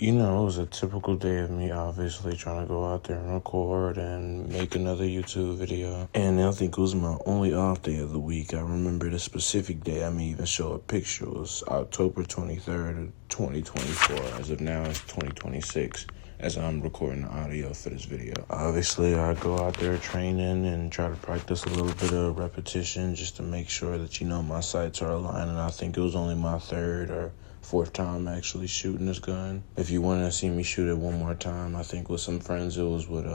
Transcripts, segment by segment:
It was a typical day of me, obviously, trying to go out there and record and make another YouTube video. And I think it was my only off day of the week. I remember the specific day. I may even show a picture. It was October 23rd of 2024. As of now, it's 2026 as I'm recording the audio for this video. Obviously, I go out there training and try to practice a little bit of repetition just to make sure that, my sights are aligned. And I think it was only my third or fourth time actually shooting this gun. If you want to see me shoot it one more time, I think with some friends, it was with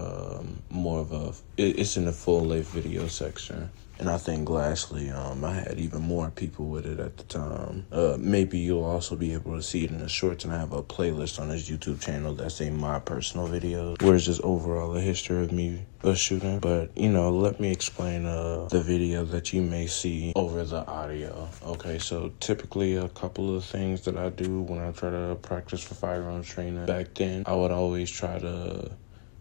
more of it's in the full-length video section. And I think lastly, I had even more people with it at the time. Maybe you'll also be able to see it in the shorts, and I have a playlist on this YouTube channel that's my personal videos, where it's just overall a history of me shooting. But, let me explain the video that you may see over the audio. Okay, so typically a couple of things that I do when I try to practice for firearms training. Back then, I would always try to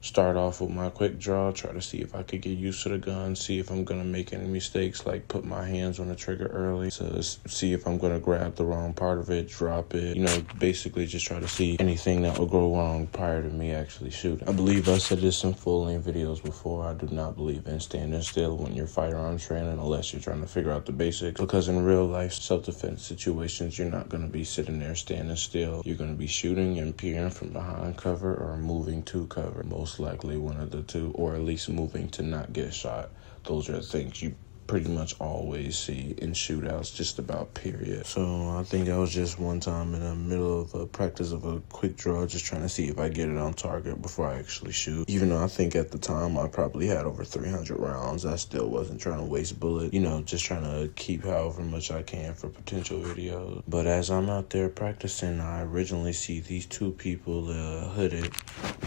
start off with my quick draw, try to see if I could get used to the gun, see if I'm going to make any mistakes, like put my hands on the trigger early to see if I'm going to grab the wrong part of it, drop it, basically just try to see anything that would go wrong prior to me actually shooting. I believe I said this in full-length videos before. I do not believe in standing still when you're firearms training unless you're trying to figure out the basics, because in real life self-defense situations, you're not going to be sitting there standing still. You're going to be shooting and peering from behind cover or moving to cover. Most likely one of the two, or at least moving to not get shot. Those are the things you pretty much always see in shootouts, just about period. So I think I was just one time in the middle of a practice of a quick draw, just trying to see if I get it on target before I actually shoot. Even though I think at the time I probably had over 300 rounds, I still wasn't trying to waste bullets, just trying to keep however much I can for potential videos. But as I'm out there practicing, I originally see these two people hooded.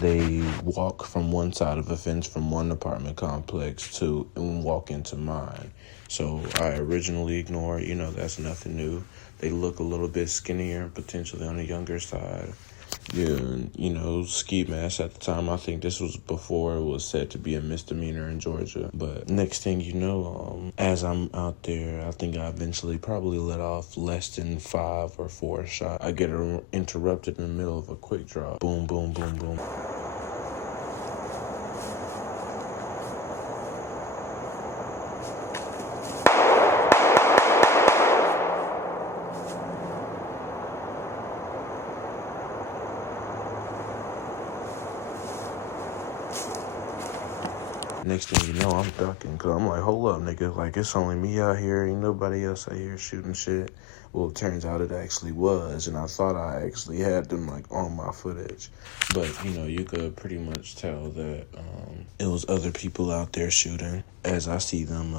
They walk from one side of a fence from one apartment complex and walk into mine. So I originally ignored, that's nothing new. They look a little bit skinnier, potentially on the younger side. Yeah, ski mask at the time. I think this was before it was said to be a misdemeanor in Georgia. But next thing you know, as I'm out there, I think I eventually probably let off less than 5 or 4 shots. I get interrupted in the middle of a quick draw. Boom, boom, boom, boom. Next thing you know, I'm ducking, because I'm like, hold up, nigga. Like, it's only me out here. Ain't nobody else out here shooting shit. Well, it turns out it actually was, and I thought I actually had them, on my footage. But, you could pretty much tell that it was other people out there shooting. As I see them,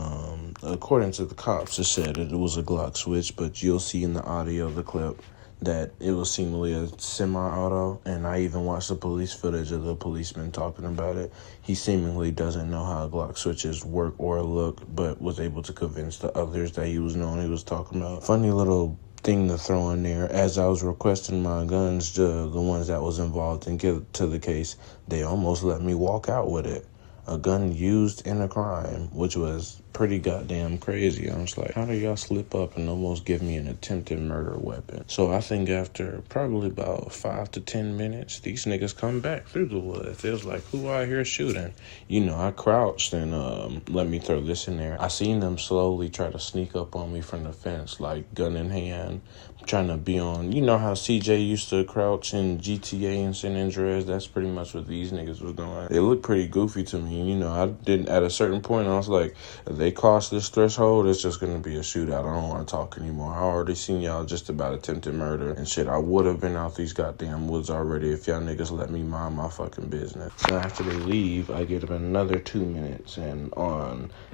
according to the cops, it said it was a Glock switch, but you'll see in the audio of the clip that it was seemingly a semi-auto, and I even watched the police footage of the policeman talking about it. He seemingly doesn't know how Glock switches work or look, but was able to convince the others that he was knowing he was talking about. Funny little thing to throw in there, as I was requesting my guns, the ones that was involved to the case, they almost let me walk out with it. A gun used in a crime, which was pretty goddamn crazy. I was like, how do y'all slip up and almost give me an attempted murder weapon? So I think after probably about 5 to 10 minutes, these niggas come back through the woods. It was like, who out here shooting? I crouched and let me throw this in there. I seen them slowly try to sneak up on me from the fence, like gun in hand, trying to be on, how CJ used to crouch in GTA and San Andreas. That's pretty much what these niggas was doing. They looked pretty goofy to me. I didn't, at a certain point, I was like, if they cross this threshold, it's just going to be a shootout. I don't want to talk anymore. I already seen y'all just about attempted murder and shit. I would have been out these goddamn woods already if y'all niggas let me mind my fucking business. So after they leave, I get them another 2 minutes, and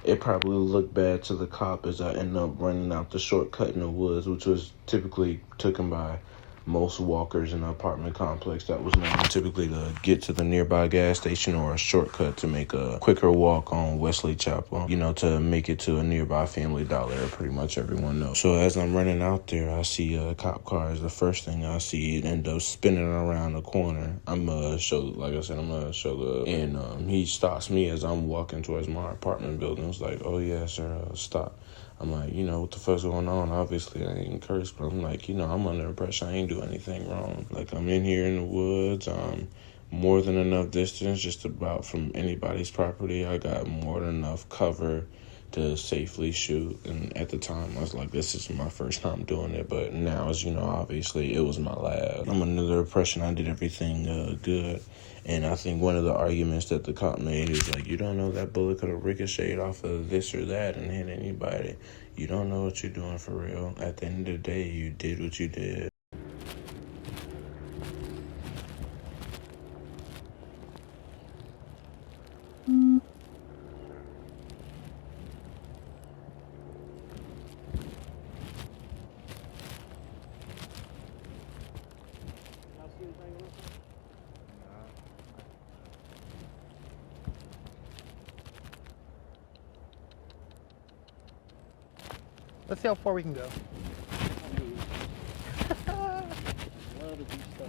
it probably looked bad to the cop as I end up running out the shortcut in the woods, which was typically taken by most walkers in the apartment complex. That was known typically to get to the nearby gas station or a shortcut to make a quicker walk on Wesley Chapel, to make it to a nearby Family Dollar. Pretty much everyone knows. So as I'm running out there, I see cop cars. The first thing I see, it end up spinning around the corner. I'm gonna show and he stops me as I'm walking towards my apartment building. It's like, oh yeah, sir, stop. I'm like, what the fuck's going on? Obviously, I ain't cursed, but I'm like, I'm under the pressure. I ain't do anything wrong. Like, I'm in here in the woods. More than enough distance, just about from anybody's property. I got more than enough cover to safely shoot. And at the time, I was like, this is my first time doing it. But now, as you know, obviously, it was my last. I'm under the impression I did everything good. And I think one of the arguments that the cop made is like, you don't know that bullet could have ricocheted off of this or that and hit anybody. You don't know what you're doing for real. At the end of the day, you did what you did. Let's see how far we can go. Love to do stuff.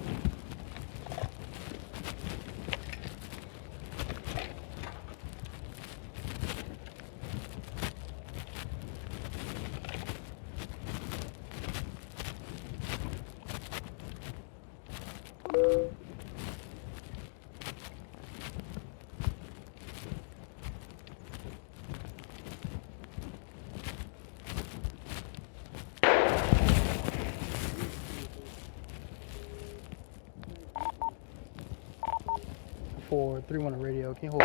431 on radio. Can you hold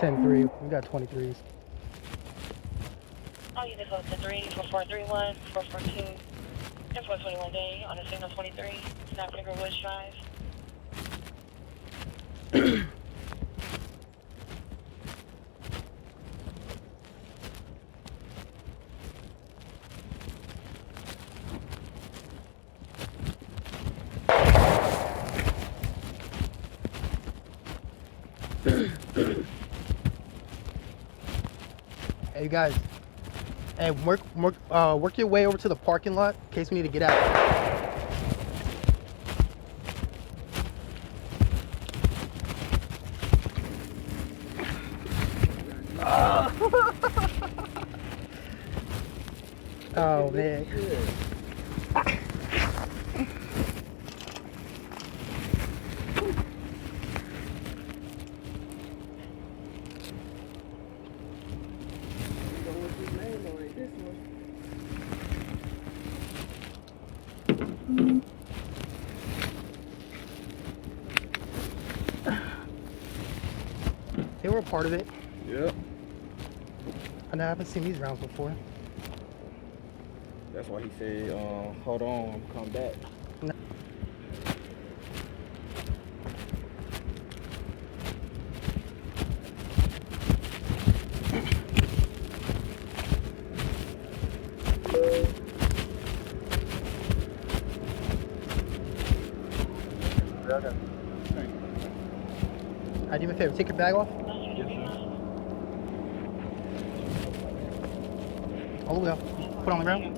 10-3? We got 23s. All units on 10-3, 4431, 442, and 421 day on a signal 23, Snapfinger Woods Drive. Hey, you guys. Hey, work your way over to the parking lot in case we need to get out. Oh, man. They were a part of it. Yep. I haven't seen these rounds before. That's why he said, hold on, come back. I do me a favor, take your bag off. Yes, sir. All the way up. Put it on the ground.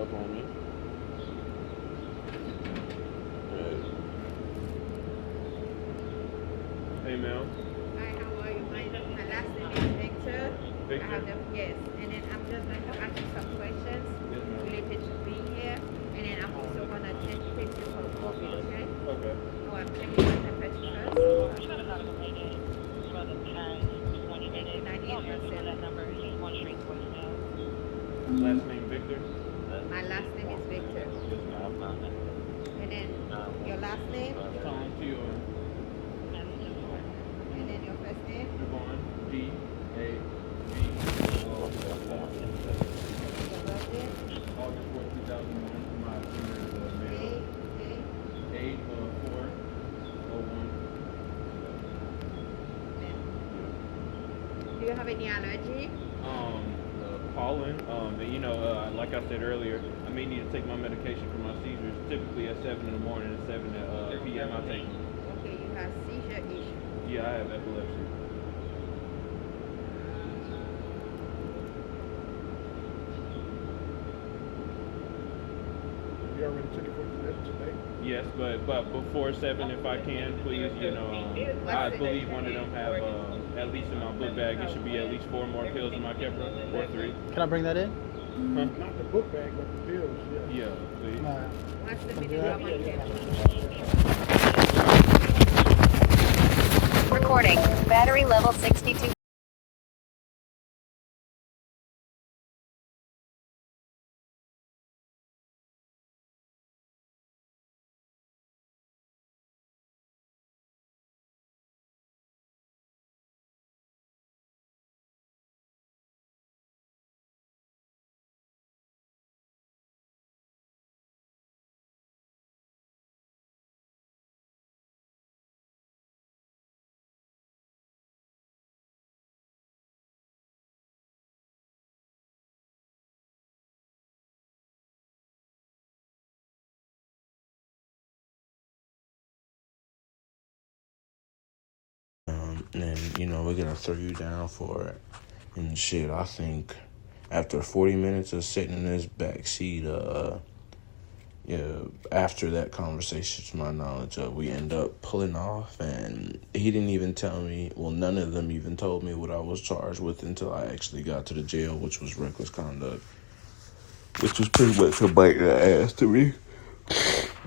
up on me. Hey, Mel. Hi, how are you? My last name is Victor. Victor? I have the, yes, and then I'm just going to ask you some questions Yes, ma'am. related to being here, and then I'm also going to take you for COVID, okay? Okay. Oh, I'm checking your temperature first. We're trying to call the lady for the past 20 minutes. 98%. Don't hear me on that number. He's going straight to voicemail. Last name Victor? My last name is Victor. Yes, ma'am. And then your last name, Tom T.O.N. and then your first name, Devon, D.A.V. your birthday, August 4th, 2001. My finger is male. 8/4/01. do you have any allergy? Pollen. And, like I said earlier, I may need to take my medication for my seizures. Typically at 7 in the morning and 7 p.m. I take them. Okay, you have seizure issue. Yeah, I have epilepsy. You already took it for today? Yes, but before 7, if I can, please. I believe one of them have at least in my book bag. It should be at least 4 more pills in my Keppra, or 3. Can I bring that in? Huh? Not the book bag, but the bills, yeah. Yeah, please. What's the minimum on Recording. Battery level 62. And we're gonna throw you down for it. And shit, I think after 40 minutes of sitting in this back seat, after that conversation, to my knowledge, we end up pulling off, and he didn't even tell me. Well, none of them even told me what I was charged with until I actually got to the jail, which was reckless conduct, which was pretty much a bite in the ass to me.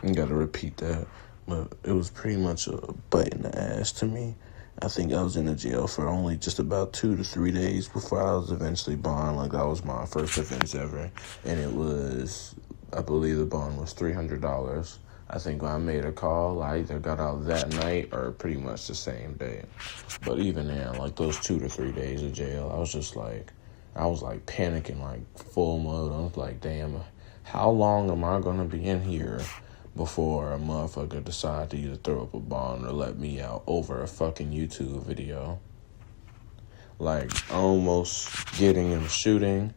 I gotta repeat that, but it was pretty much a bite in the ass to me. I think I was in the jail for only just about 2 to 3 days before I was eventually bond. Like, that was my first offense ever, and it was, I believe the bond was $300. I think when I made a call, I either got out that night or pretty much the same day. But even then, like, those 2 to 3 days of jail, I was panicking, like, full mode. I was like, damn, how long am I gonna be in here before a motherfucker decide to either throw up a bond or let me out over a fucking YouTube video? Like, almost getting in a shooting,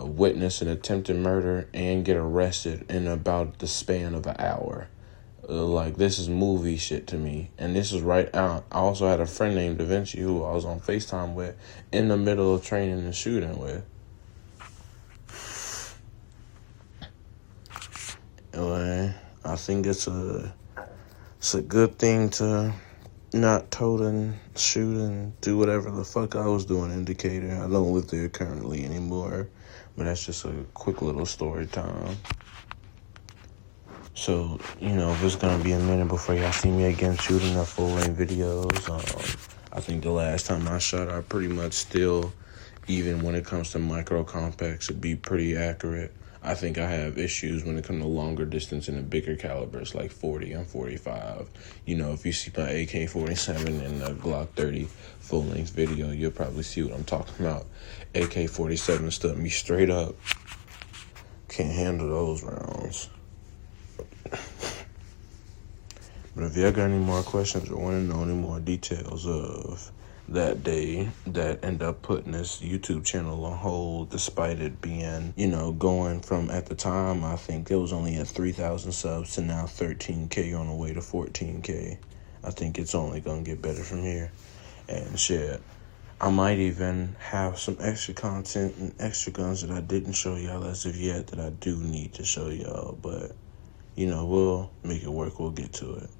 witness an attempted murder, and get arrested in about the span of an hour. Like, this is movie shit to me. And this is right out. I also had a friend named Da Vinci who I was on FaceTime with in the middle of training and shooting with. Anyway, I think it's a good thing to not tote and shoot and do whatever the fuck I was doing in Decatur. I don't live there currently anymore, but that's just a quick little story time. So, if it's gonna be a minute before y'all see me again shooting the full-length videos, I think the last time I shot, I pretty much still, even when it comes to micro compacts, it'd be pretty accurate. I think I have issues when it comes to longer distance and the bigger calibers, like 40 and 45. If you see my AK-47 and the Glock 30 full-length video, you'll probably see what I'm talking about. AK-47 stood me straight up. Can't handle those rounds. But if y'all got any more questions or want to know any more details of that day that end up putting this YouTube channel on hold, despite it being, going from, at the time, I think it was only at 3,000 subs to now 13K on the way to 14K. I think it's only going to get better from here. And shit, I might even have some extra content and extra guns that I didn't show y'all as of yet that I do need to show y'all. But, you know, we'll make it work. We'll get to it.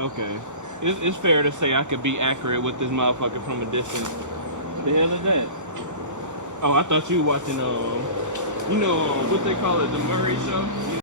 Okay. It's fair to say I could be accurate with this motherfucker from a distance. The hell is that? Oh, I thought you were watching, you know, what they call it, the Murray Show?